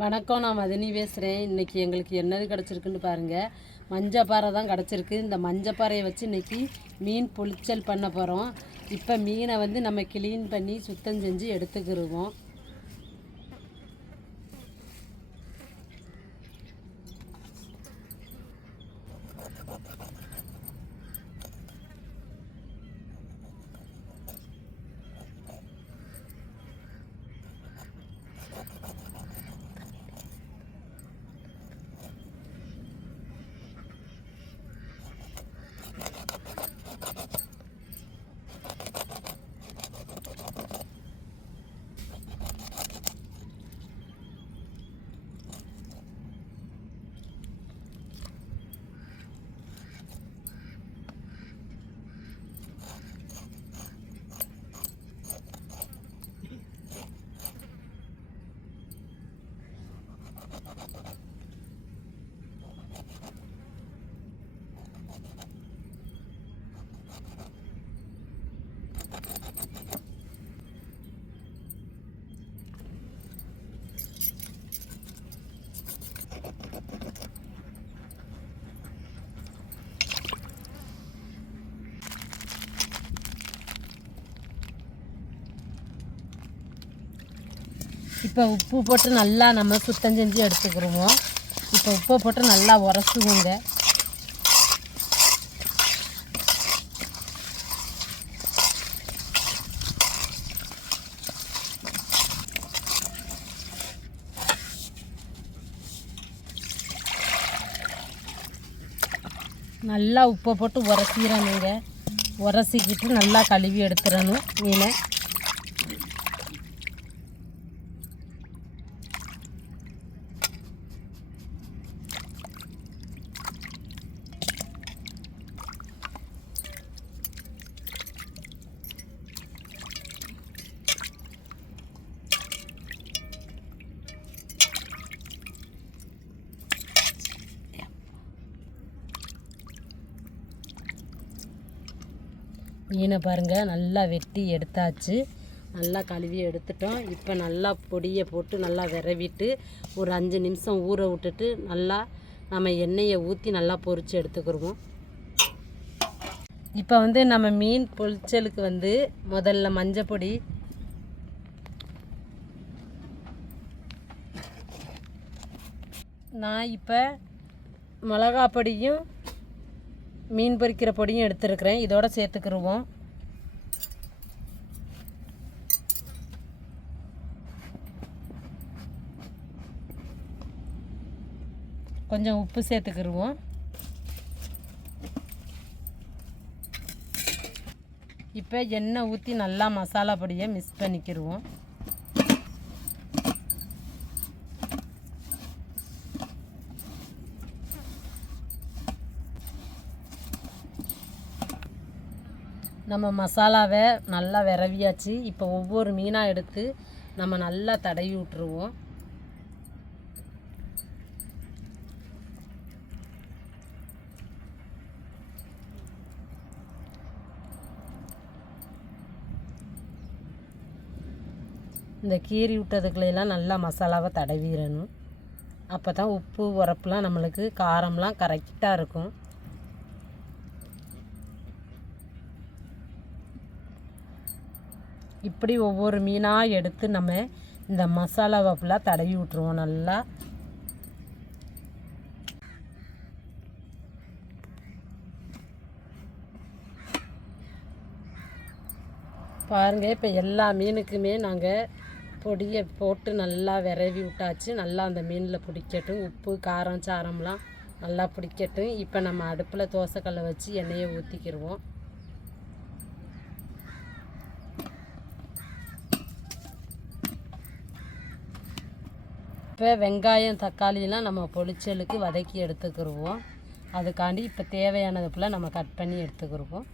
வணக்கம், நான் மதினி பேசுகிறேன். இன்றைக்கி எங்களுக்கு என்னது கிடச்சிருக்குன்னு பாருங்கள். மஞ்சப்பாறை தான் கிடச்சிருக்கு. இந்த மஞ்சப்பாறையை வச்சு இன்றைக்கி மீன் புளிச்சல் பண்ண போகிறோம். இப்போ மீனை நம்ம க்ளீன் பண்ணி சுத்தம் செஞ்சு எடுத்துக்கிடுவோம். இப்போ உப்பு போட்டு நல்லா நம்ம சுத்தம் செஞ்சு எடுத்துக்கிடுவோம். இப்போ உப்பை போட்டு நல்லா உரசுவோங்க. நல்லா உப்பை போட்டு உரசிடணுங்க. உரசிக்கிட்டு நல்லா கழுவி எடுத்துடணும் மீனை. மீனை பாருங்கள், நல்லா வெட்டி எடுத்தாச்சு. நல்லா கழுவி எடுத்துட்டோம். இப்போ நல்லா பொடியை போட்டு நல்லா விரவிட்டு ஒரு 5 நிமிஷம் ஊற விட்டுட்டு நல்லா நம்ம எண்ணெயை ஊற்றி நல்லா பொரித்து எடுத்துக்கிடுவோம். இப்போ நம்ம மீன் பொரிச்சலுக்கு முதல்ல மஞ்சள் பொடி, நான் இப்போ மிளகா பொடியும் மீன் பொரிக்கிற பொடியும் எடுத்துருக்கிறேன். இதோட சேர்த்துக்கிடுவோம். கொஞ்சம் உப்பு சேர்த்துக்கிடுவோம். இப்போ எண்ணெய் ஊற்றி நல்லா மசாலா பொடியை மிக்ஸ் பண்ணிக்கிடுவோம். நம்ம மசாலாவை நல்லா விரவியாச்சு. இப்போ ஒவ்வொரு மீனாக எடுத்து நம்ம நல்லா தடவி விட்டுருவோம். இந்த கீறி விட்டதுக்குள்ளெல்லாம் நல்லா மசாலாவை தடவிடணும். அப்போ தான் உப்பு உரப்புலாம் நம்மளுக்கு காரம்லாம் கரெக்டாக இருக்கும். இப்படி ஒவ்வொரு மீனாக எடுத்து நம்ம இந்த மசாலாவை ஃபுல்லாக தடவி விட்டுருவோம். நல்லா பாருங்கள். இப்போ எல்லா மீனுக்குமே நாங்கள் பொடியை போட்டு நல்லா விரவி விட்டாச்சு. நல்லா அந்த மீனில் பிடிக்கட்டும். உப்பு காரம் சாரம்லாம் நல்லா பிடிக்கட்டும். இப்போ நம்ம அடுப்பில் தோசைக்கல்லை வச்சு எண்ணெயை ஊற்றிக்கிடுவோம். இப்போ வெங்காயம் தக்காளியெலாம் நம்ம பொரிச்சலுக்கு வதக்கி எடுத்துக்கிடுவோம். அதுக்காண்டி இப்போ தேவையானது ஃபுல்லாக நம்ம கட் பண்ணி எடுத்துக்கிடுவோம்.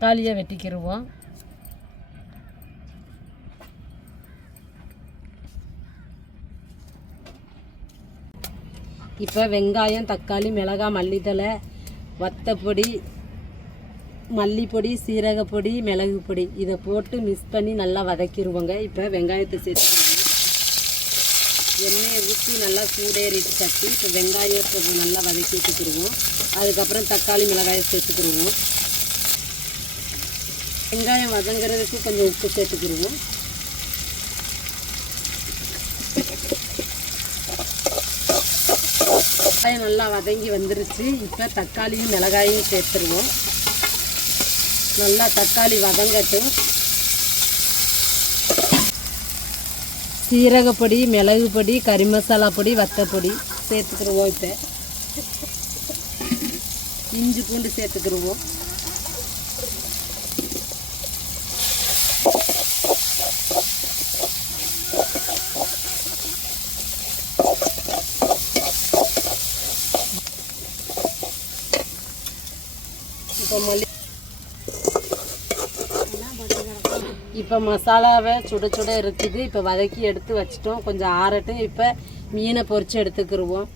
தக்காளியை வெட்டிக்கிடுவோம். இப்போ வெங்காயம், தக்காளி, மிளகாய், மல்லித்தழை, வத்தப்பொடி, மல்லிப்பொடி, சீரகப்பொடி, மிளகு பொடி இதை போட்டு மிக்ஸ் பண்ணி நல்லா வதக்கிடுவோங்க. இப்போ வெங்காயத்தை சேர்த்துக்கிடுவோம். எண்ணெயை ஊற்றி நல்லா சூடேறிட்டு தட்டி இப்போ வெங்காயத்தை நல்லா வதக்கி வச்சுக்கிடுவோம். அதுக்கப்புறம் தக்காளி, மிளகாயை சேர்த்துக்கிடுவோம். வெங்காயம் வதங்கிறதுக்கு கொஞ்சம் உப்பு சேர்த்துக்கிடுவோம். வெங்காயம் நல்லா வதங்கி வந்துருச்சு. இப்போ தக்காளியும் மிளகாயும் சேர்த்துருவோம். நல்லா தக்காளி வதங்கட்டும். சீரகப்பொடி, மிளகு பொடி, கறி மசாலா பொடி, வத்தப்பொடி சேர்த்துக்கிடுவோம். இப்போ இஞ்சி பூண்டு சேர்த்துக்கிடுவோம். இப்போ மசாலாவை சுட சுட இருக்குது. இப்போ வதக்கி எடுத்து வச்சிட்டோம். கொஞ்சம் ஆறட்டும். இப்போ மீனை பொரித்து எடுத்துக்கிடுவோம்.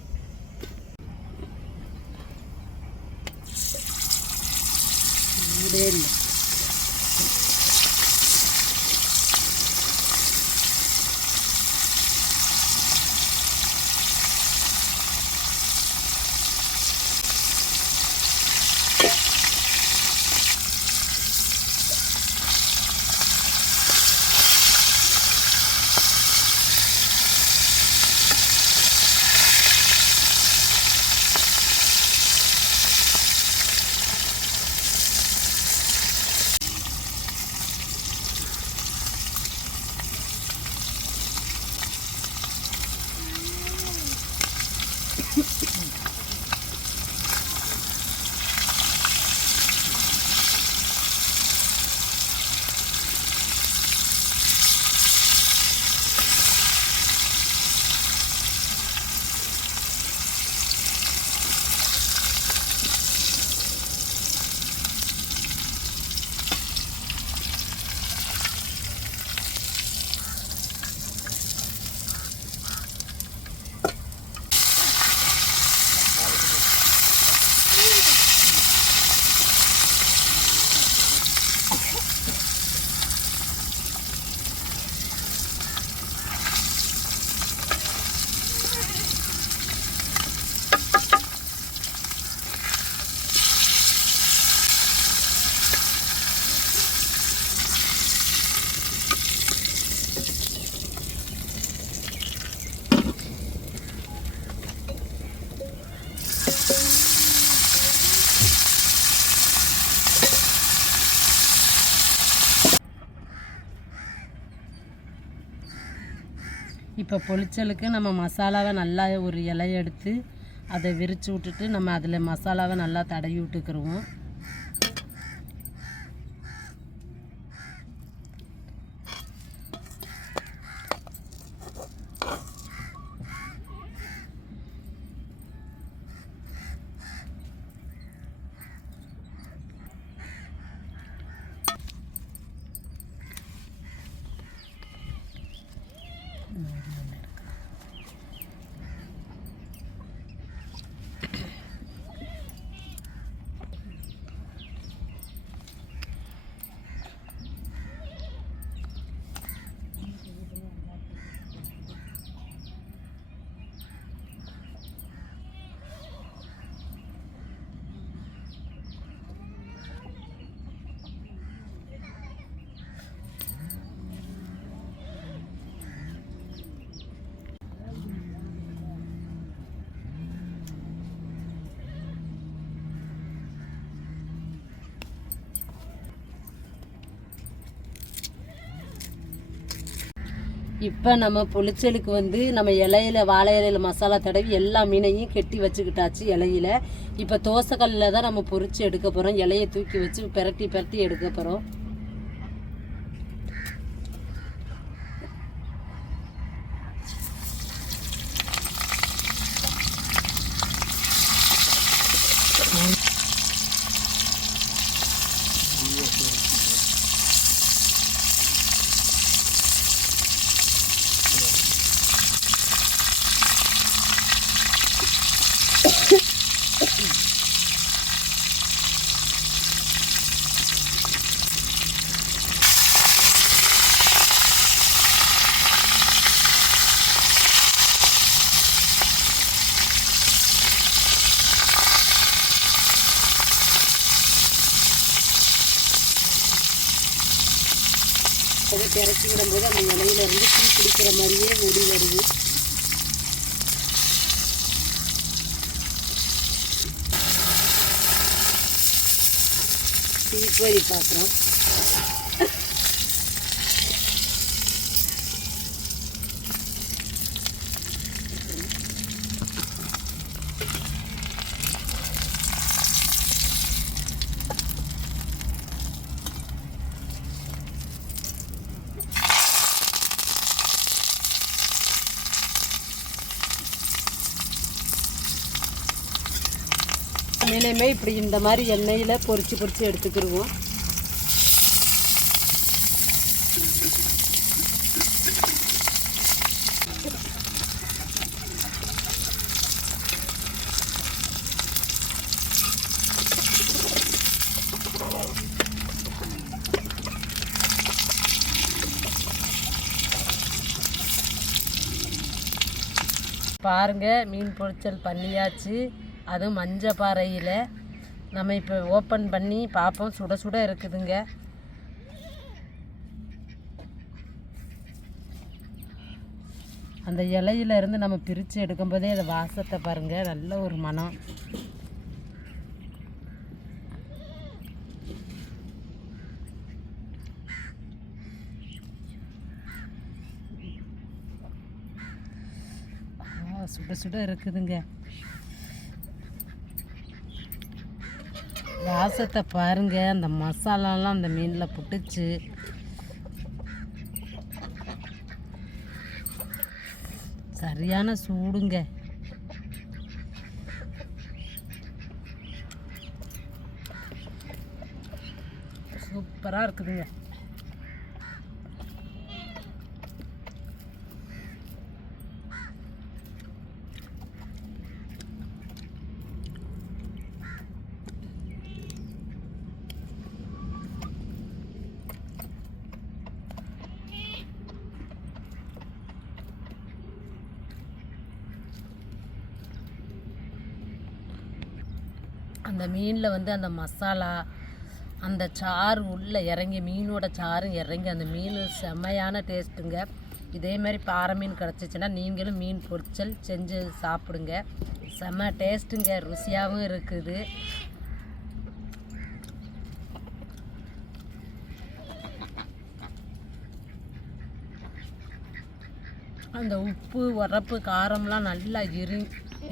இப்போ பொரிச்சலுக்கு நம்ம மசாலாவை நல்லா ஒரு இலையை எடுத்து அதை விரித்து விட்டுட்டு நம்ம அதில் மசாலாவை நல்லா தடவி விட்டுக்கிடுவோம். இப்போ நம்ம புளிச்சலுக்கு வந்து நம்ம இலையில வாழை இலையில மசாலா தடவி எல்லா மீனையும் கெட்டி வச்சுக்கிட்டாச்சு இலையில. இப்போ தோசைக்கல்லில் தான் நம்ம பொரித்து எடுக்க போகிறோம். இலையை தூக்கி வச்சு பெரட்டி பெரட்டி எடுக்க போகிறோம். இறக்கி விடும்போது அந்த இலையிலேருந்து தீ பிடிக்கிற மாதிரியே ஒளி வருது. தீப்பொறி பாத்திரம். மீனையுமே இப்படி இந்த மாதிரி எண்ணெயில் பொரிச்சு எடுத்துக்கிடுவோம். பாருங்க, மீன் பொரிச்சல் பண்ணியாச்சு. அதுவும் மஞ்சள் பாறையில் நம்ம இப்போ ஓப்பன் பண்ணி பார்ப்போம். சுட சுட இருக்குதுங்க. அந்த இலையிலேருந்து நம்ம பிரித்து எடுக்கும்போதே அதை வாசத்தை பாருங்கள், நல்ல ஒரு மனம். சுட சுட இருக்குதுங்க. வாசத்தை பாருங்க, அந்த மசாலாலாம் அந்த மீனில் புட்டுச்சு. சரியான சூடுங்க. சூப்பராக இருக்குதுங்க. அந்த மீனில் வந்து அந்த மசாலா, அந்த சாறு உள்ளே இறங்கி, மீனோட சாரும் இறங்கி, அந்த மீன் செம்மையான டேஸ்ட்டுங்க. இதே மாதிரி பாறை மீன் கிடச்சிச்சின்னா நீங்களும் மீன் பொரிச்சல் செஞ்சு சாப்பிடுங்க. செம்ம டேஸ்ட்டுங்க, ருசியாகவும் இருக்குது. அந்த உப்பு, உரப்பு, காரம்லாம் நல்லா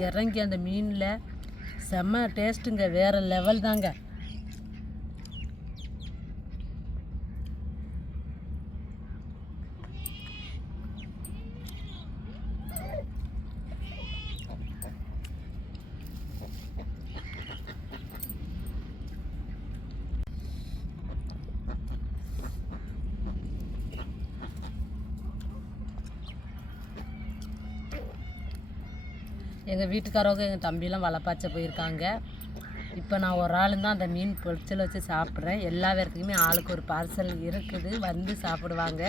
இறங்கி அந்த மீனில் செம்ம டேஸ்ட்டுங்க, வேறு லெவல் தாங்க. எங்கள் வீட்டுக்காரவங்க எங்கள் தம்பியெலாம் வலைப்பாய்ச்ச போயிருக்காங்க. இப்போ நான் ஒரு ஆள் தான் அந்த மீன் பொரிச்சல் வச்சு சாப்பிட்றேன். எல்லா பேர்த்துக்குமே ஆளுக்கு ஒரு பார்சல் இருக்குது, வந்து சாப்பிடுவாங்க.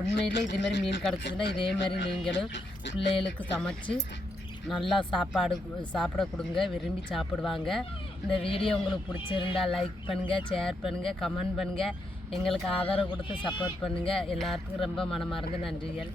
உண்மையிலே இதேமாதிரி மீன் கிடச்சிதுன்னா இதேமாதிரி நீங்களும் பிள்ளைகளுக்கு சமைச்சு நல்லா சாப்பிட கொடுங்க, விரும்பி சாப்பிடுவாங்க. இந்த வீடியோ உங்களுக்கு பிடிச்சிருந்தால் லைக் பண்ணுங்கள், ஷேர் பண்ணுங்கள், கமெண்ட் பண்ணுங்கள். எங்களுக்கு ஆதரவு கொடுத்து சப்போர்ட் பண்ணுங்கள். எல்லாத்துக்கும் ரொம்ப மனமார்ந்த நன்றிகள்.